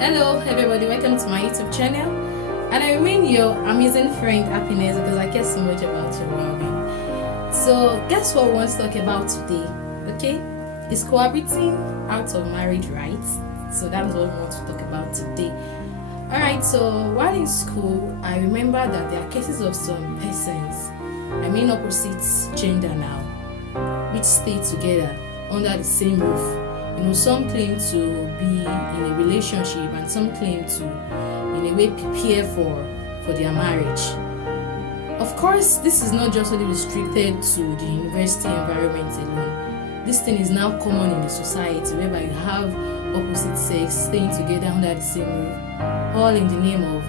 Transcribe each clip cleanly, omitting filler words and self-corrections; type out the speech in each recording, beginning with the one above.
Hello everybody, welcome to my YouTube channel, and I remain your amazing friend Happiness because I care so much about your well-being. So guess what we want to talk about today? Okay, is cohabiting out of marriage right? So that's what we want to talk about today. Alright, so while in school I remember that there are cases of some persons, I mean opposite gender now, which stay together under the same roof. Some claim to be in a relationship and some claim to, in a way, prepare for their marriage. Of course, this is not just only restricted to the university environment alone. This thing is now common in the society, whereby you have opposite sex staying together under the same roof, all in the name of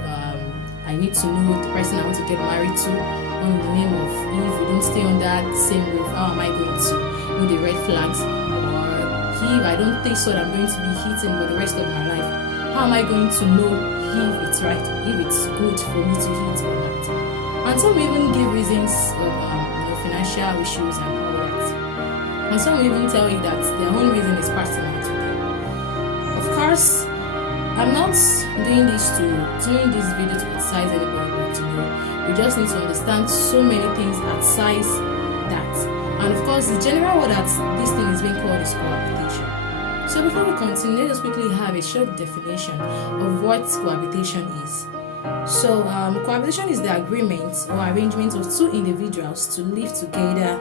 I need to know the person I want to get married to, all in the name of if we don't stay under the same roof, how am I going to know the red flags? If I don't think so that I'm going to be hitting for the rest of my life, how am I going to know if it's right, if it's good for me to hit or not? And some even give reasons of financial issues and all that. And some even tell you that their own reason is personal to them. Of course, I'm not doing this video to criticize anybody, but we just need to understand so many things outside that. And of course, the general word that this thing is being called is cohabitation. So before we continue, let's quickly have a short definition of what cohabitation is. So cohabitation is the agreement or arrangement of two individuals to live together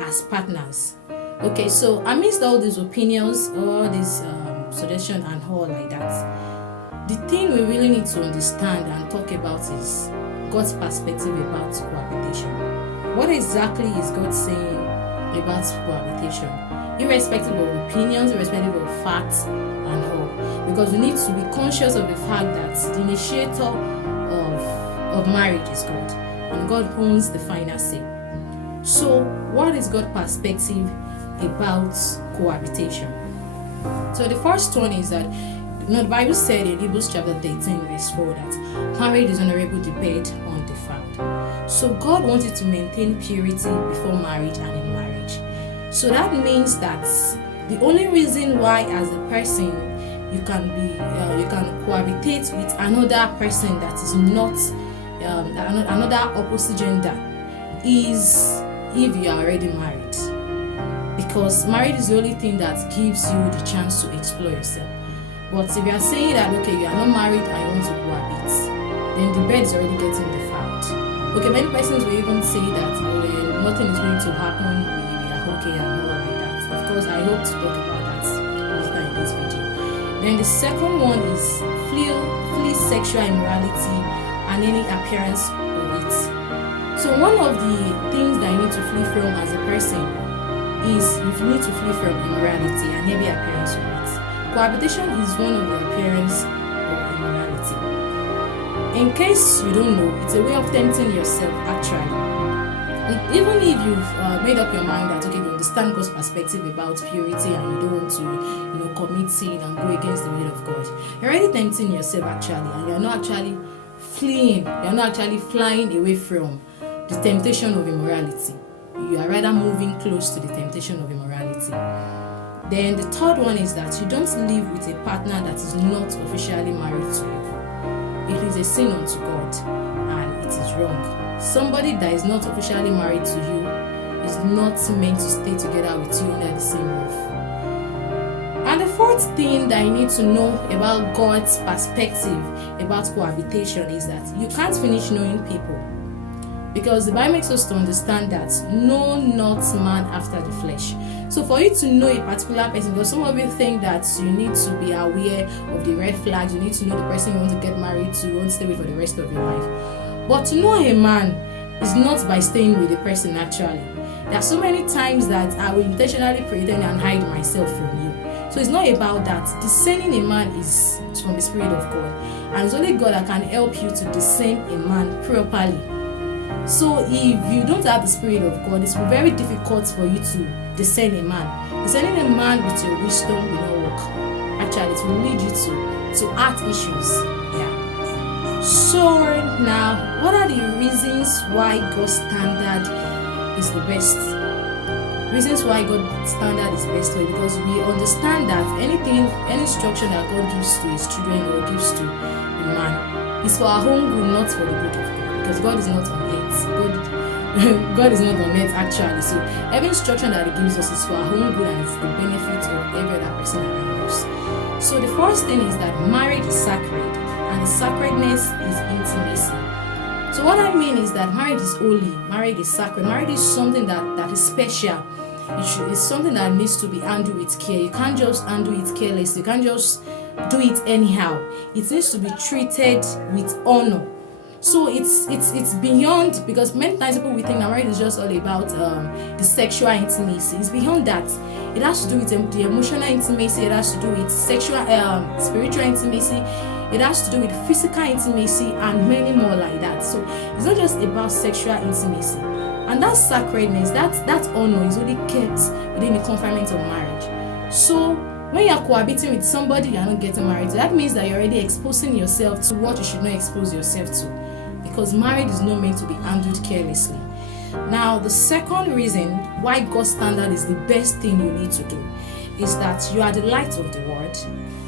as partners. Okay, so amidst all these opinions, all these suggestions and all like that, the thing we really need to understand and talk about is God's perspective about cohabitation. What exactly is God saying about cohabitation, irrespective of opinions, irrespective of facts and all, because we need to be conscious of the fact that the initiator of marriage is God, and God owns the final say. So what is God's perspective about cohabitation? So the first one is that the Bible said in Hebrews chapter 13 verse 4 that marriage is honorable debate undefiled. So God wanted to maintain purity before marriage and in marriage. So that means that the only reason why as a person you can cohabitate with another person that is not another opposite gender is if you are already married, because marriage is the only thing that gives you the chance to explore yourself. But if you are saying that okay, you are not married and you want to cohabit, then the bed is already getting defiled. Okay, many persons will even say that nothing is going to happen, we are okay and all like that. Of course, I hope to talk about that later in this video. Then the second one is flee sexual immorality and any appearance of it. So one of the things that you need to flee from as a person is you need to flee from immorality and any appearance of it. Cohabitation is one of the appearance of immorality. In case you don't know, it's a way of tempting yourself actually. Even if you've made up your mind that okay, you understand God's perspective about purity and you don't want to commit sin and go against the will of God, you're already tempting yourself actually, and you're not actually fleeing, you're not actually flying away from the temptation of immorality. You are rather moving close to the temptation of immorality. Then the third one is that you don't live with a partner that is not officially married to you. It is a sin unto God and it is wrong. Somebody that is not officially married to you is not meant to stay together with you under the same roof. And the fourth thing that you need to know about God's perspective about cohabitation is that you can't finish knowing people. Because the Bible makes us to understand that know not man after the flesh. So for you to know a particular person, because some of you think that you need to be aware of the red flags, you need to know the person you want to get married to, you want to stay with for the rest of your life. But to know a man is not by staying with a person naturally. There are so many times that I will intentionally pretend and hide myself from you. So it's not about that. Discerning a man is from the Spirit of God. And it's only God that can help you to discern a man properly. So if you don't have the Spirit of God, it's very difficult for you to discern a man. Discerning a man with your wisdom will not work. Actually, it will lead you to heart issues. Yeah. So now, what are the reasons why God's standard is the best? reasons why God's standard is best for you, because we understand that any instruction that God gives to his children or gives to a man is for our own good, not for the good of God, because God is not on earth. God is not on earth actually. So every instruction that he gives us is for our own good and it's the benefit of every other person around us. So the first thing is that marriage is sacred, and the sacredness is intimacy. So what I mean is that marriage is holy, marriage is sacred, marriage is something that is special. It's something that needs to be handled with care. You can't just handle it carelessly. You can't just do it anyhow. It needs to be treated with honor. So it's beyond, because many times people we think that marriage is just all about the sexual intimacy. It's beyond that. It has to do with the emotional intimacy. It has to do with sexual, spiritual intimacy. It has to do with physical intimacy and many more like that. So it's not just about sexual intimacy. And that sacredness, that honor is only kept within the confinement of marriage. So when you're cohabiting with somebody you're not getting married to, that means that you're already exposing yourself to what you should not expose yourself to, because marriage is not meant to be handled carelessly. Now, the second reason why God's standard is the best thing you need to do is that you are the light of the world.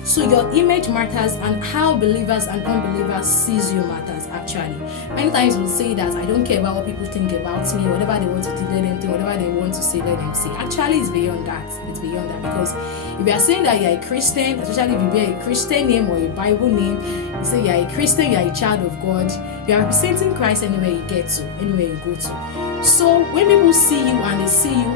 So your image matters, and how believers and unbelievers sees you matters actually. Many times we'll say that I don't care about what people think about me, whatever they want to do, let them do, whatever they want to say, let them say. Actually, it's beyond that. It's beyond that, because if you are saying that you're a Christian, especially if you bear a Christian name or a Bible name, you say you're a Christian, you're a child of God, you are representing Christ anywhere you get to, anywhere you go to. So when people see you and they see you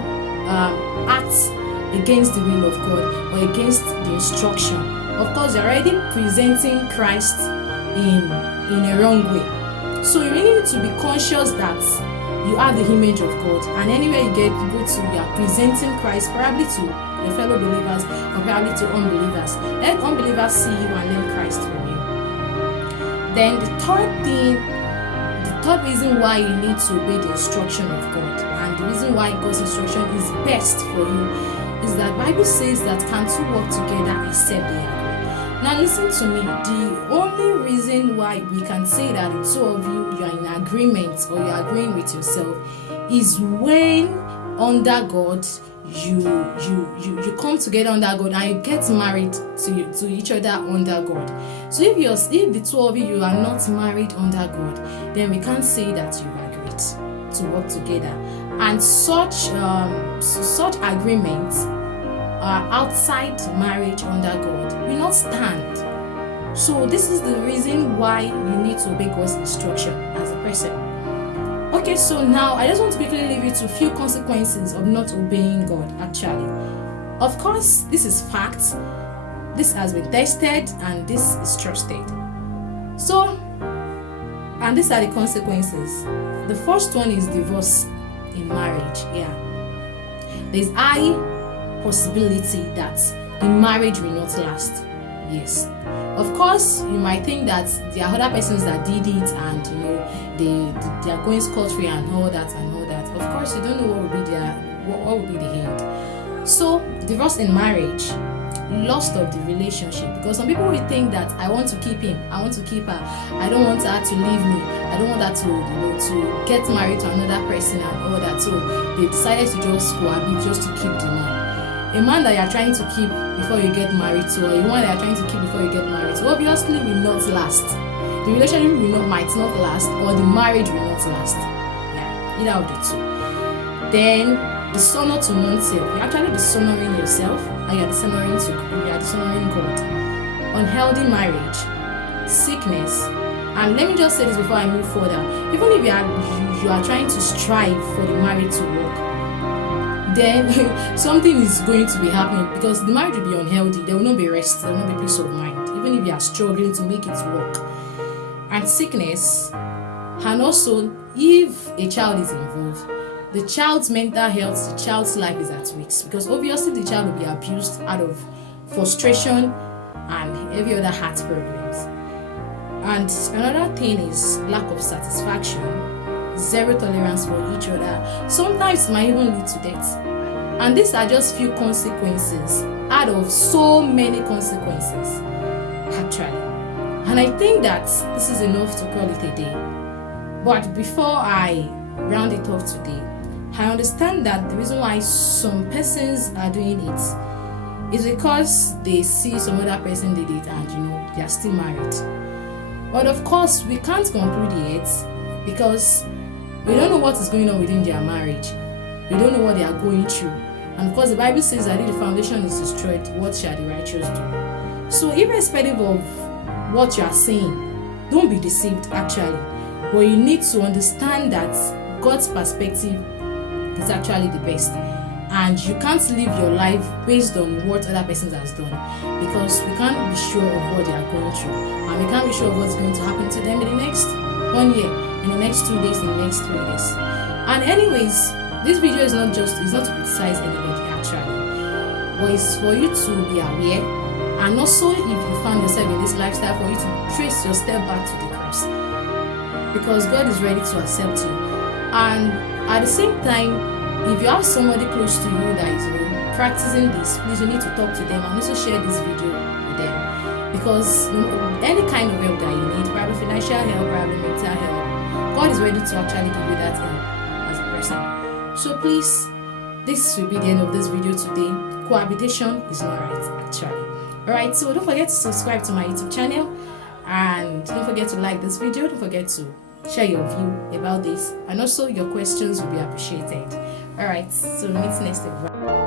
act against the will of God or against the instruction, of course you're already presenting Christ in a wrong way. So you really need to be conscious that you are the image of God, and anywhere you go to, you are presenting Christ, probably to your fellow believers or probably to unbelievers. Let unbelievers see you and learn Christ from you. Then the third reason why you need to obey the instruction of God, and the reason why God's instruction is best for you, is that Bible says that can two work together except they agree. Now listen to me, the only reason why we can say that the two of you are in agreement or you're agreeing with yourself is when under God you come together under God and you get married to each other under God. So if the two of you are not married under God, then we can't say that you've agreed to work together. And such agreements outside marriage under God will not stand. So this is the reason why you need to obey God's instruction as a person. Okay, so now I just want to quickly leave you to a few consequences of not obeying God actually. Of course, this is fact. This has been tested and this is trusted. So, and these are the consequences. The first one is divorce in marriage. Yeah. There's high possibility that the marriage will not last. Yes. Of course, you might think that there are other persons that did it and they are going scot-free and all that. Of course, you don't know what will be the end. So, divorce in marriage, loss of the relationship, because some people will think that I want to keep him, I want to keep her, I don't want her to leave me, I don't want her to get married to another person and all that. So they decided to just cohabit just to keep the man. A man that you are trying to keep before you get married to, or a woman that you are trying to keep before you get married to, obviously will not last. The relationship might not last, or the marriage will not last. Yeah, either of the two. Then dishonor to oneself. You're actually dishonoring yourself, and you're dishonoring God. Unhealthy marriage, sickness, and let me just say this before I move further. Even if you are trying to strive for the marriage to work, then something is going to be happening, because the marriage will be unhealthy. There will not be rest, there will not be peace of mind, even if you are struggling to make it work. And sickness, and also if a child is involved, the child's mental health, the child's life is at risk, because obviously the child will be abused out of frustration and every other heart problems. And another thing is lack of satisfaction, zero tolerance for each other. Sometimes it might even lead to death. And these are just few consequences out of so many consequences actually. And I think that this is enough to call it a day. But before I round it off today, I understand that the reason why some persons are doing it is because they see some other person did it and they are still married. But of course, we can't conclude yet because we don't know what is going on within their marriage. We don't know what they are going through. And of course, the Bible says that if the foundation is destroyed, what shall the righteous do? So irrespective of what you are saying, don't be deceived actually. But you need to understand that God's perspective is actually the best. And you can't live your life based on what other persons has done, because we can't be sure of what they are going through, and we can't be sure of what's going to happen to them in the next 1 year, in the next 2 days, in the next 3 days. And anyways, this video is not to criticize anybody actually, but it's for you to be aware, and also if you find yourself in this lifestyle, for you to trace your step back to the cross, because God is ready to accept you. And at the same time, if you have somebody close to you that is practicing this, please, you need to talk to them and also share this video with them, because any kind of help that you need, probably financial help, probably mental help, God is ready to actually give you that help as a person. So please, this will be the end of this video today. Cohabitation is not right actually. Alright, so don't forget to subscribe to my YouTube channel, and don't forget to like this video. Don't forget to share your view about this, and also your questions will be appreciated. Alright, so meet next time.